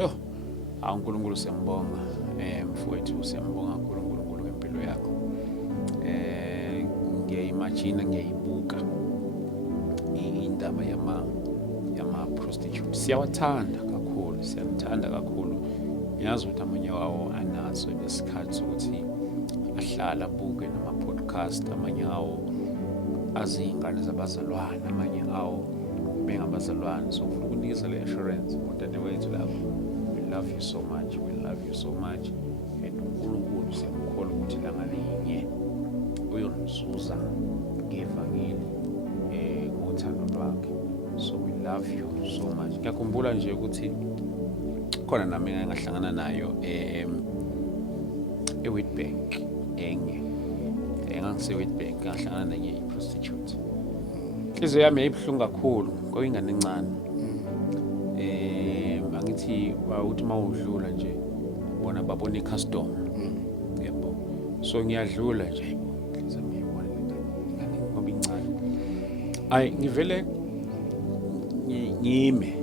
Yo, uNkulunkulu siyambonga. Mfowethu siyambonga uNkulunkulu ngempilo yakho. Ngiyayimagine ngiyayibuka indaba yama prostitute. Siyawathanda kakhulu. Ngiyazi ukuthi amanye wawo anaso lesikhathi sokuthi ahlala abuke nama podcast, amanye awo azingane zabazalwane, amanye awo bengabazalwane. So ufuna ukunikeza le assurance udadewethu lapho. We love you so much. And uNkulunkulu siyamkholwa ukuthi langa linye uyonizuza ngevangeli ngothando lwakhe. So we love you so much. Ngiyakhumbula nje ukuthi khona nami ngahlangana nayo eWitbank ngangise-Witbank ngahlangana nenye i-prostitute. Inhliziyo yami yayibuhlungu kakhulu kwingane encane. Angithi uthi mawudlula nje ubona babona i-custom. Yebo. So ngiyadlula nje inhliziyo yami yayibona ingane ngoba incane. Ngivele ngime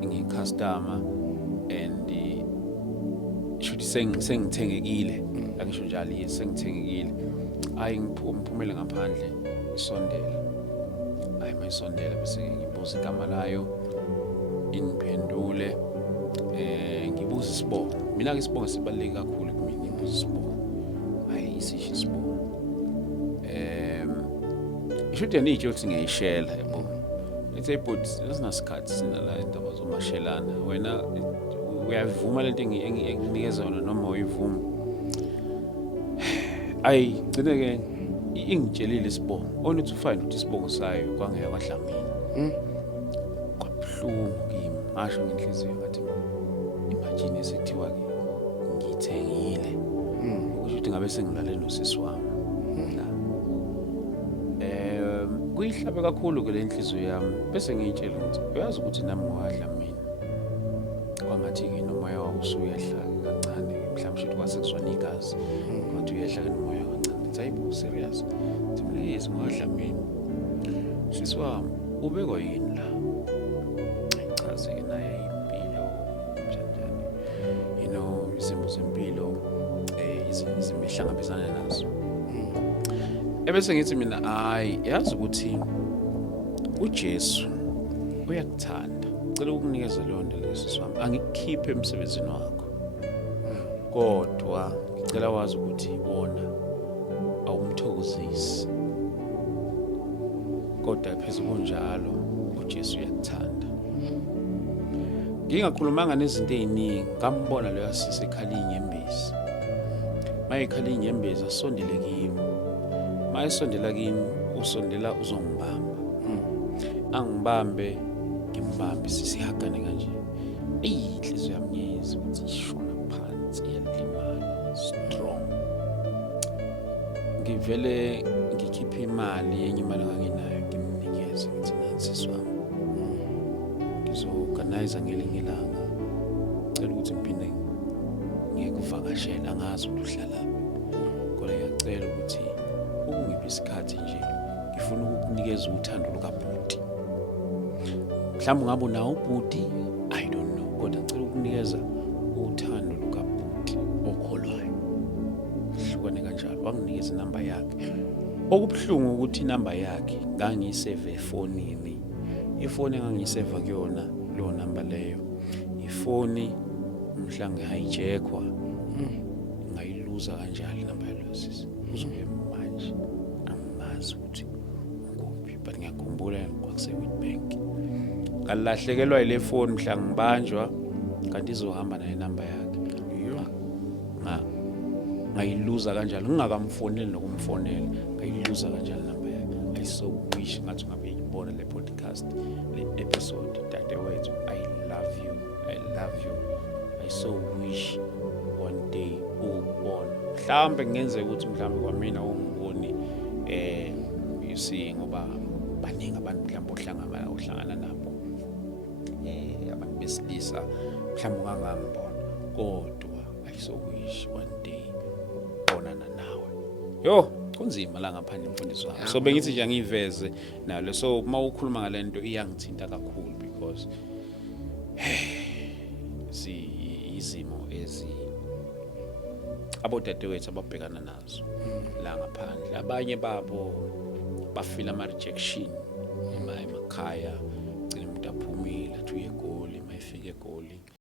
ngiyi-customer and shuthi sengithengekile angisho njalo sengithengekile. Ngiphumele ngaphandle isondela. Mayisondela bese ngibuza igama layo iniphendule ngibuza isibongo. Mina ke isibongo sibaluleke kakhulu kumina. Ngibuza isibongo. Isisho isibongo. Shuthi anitsho ukuthi ngiyishela yabo. Lethe but asinasikhathi sina la indaba zomashelana. Wena uyavuma lento engikunikeza yona noma uyivuma. Gcine ke ingitshelile isibongo. Onuthi ufind ukuthi isibongo sayo kwangeke kwaHlamini. Kwabuhlungu kimi. Ngasho ngenhliziyo ngathi imagine sekuthiwa ke ngithengile. Kusho ukuthi ngabe sengilale nosisi wami. Kuyihlabe kakhulu ke le nhliziyo yami bese ngiyitshela ukuthi uyazi ukuthi nami ngowaHlamini. Kwangathi ke nomoya wawusuyehla kancane mhlawumbe ukuthi kwasekuzwana igazi. Kwathi uyehla ke nomoya kancane. Hayibo serious. Please ngowaHlamini. Sisi wami ubekwa yini la? Ayichaze ke naye impilo njani. Izimo zempilo izimihlangabezana nazo. Ebese ngithi mina yazi ukuthi uJesu uyakuthanda. Ngicela ukukunikeza leyo nto lesisi wami. Angikukhiphe emsebenzini wakho. Kodwa ngicela wazi ukuthi wona awumthokozisi. Kodwa phezulu kunjalo uJesu uyakuthanda. Ngingakhulumanga nezinto eziningi ngambona leyo sisi ekhala inyembezi. Mayekhala inyembezi asondele kimi. Mayesondela kimi usondela uzongibamba. Angibambe ngimbambe sisihagane kanje. Inhliziyo yami yezwa ukuthi ishona phansi iyalimala strong. Ngivele ngikhipha imali yenye imali anginayo ngimnikeze ngithi nansisi wami. Ngizoorganize ngelinye ilanga. Ngicela ukuthi ngiphinde ngikuvakashela angazi ukuthi uhlalaphi. Kodwa ngiyacela ukuthi ungiphe isikhathi nje ngifuna ukukunikeza uthando lukaBhuti. Mhlawumbe ngabe unawo uBhuti, I don't know, kodwa ngicela ukukunikeza uthando lukaBhuti okholwayo. Hlukane kanjalo wanginikeza inamba yakhe. Okubuhlungu ukuthi inamba yakhe ngangiyiseve efonini. Ifoni engangiyiseva kuyona lo namba leyo. Ifoni mhla ngihijackwa ngayiluza kanjalo inamba yalo sisi. Uzobe manje angimazi ukuthi nguphi but ngiyakhumbula kwakuse-Witbank. Ngalahlekelwa ile phone mhla ngibanjwa kanti izohamba nayo inamba yakhe. Ngayiluza kanjalo ngingakamfoneli nokumfonela ngayiluza kanjalo inamba yakhe. I so wish ngathi ngabe ngibona le podcast le episode dadewethu. I love you. I so wish one day ubone. Mhlawumbe ngenzeka ukuthi mhlawumbe kwamina ungiboni you see ngoba baningi abantu mhlawumbe ohlangana nabo abantu besilisa mhlawumbe ungangambona kodwa I so wish one day ubonana nawe. Kunzima la ngaphandle imfundiso wami. So bengithi nje ngiveze nalo. So uma ukhuluma ngalento iyangithinta kakhulu because lezi izimo abodadewethu ababhekana nazo la ngaphandle. Abanye babo bafila ama-rejection emakhaya, gcina umuntu aphumile athi uye eGoli, mayefika eGoli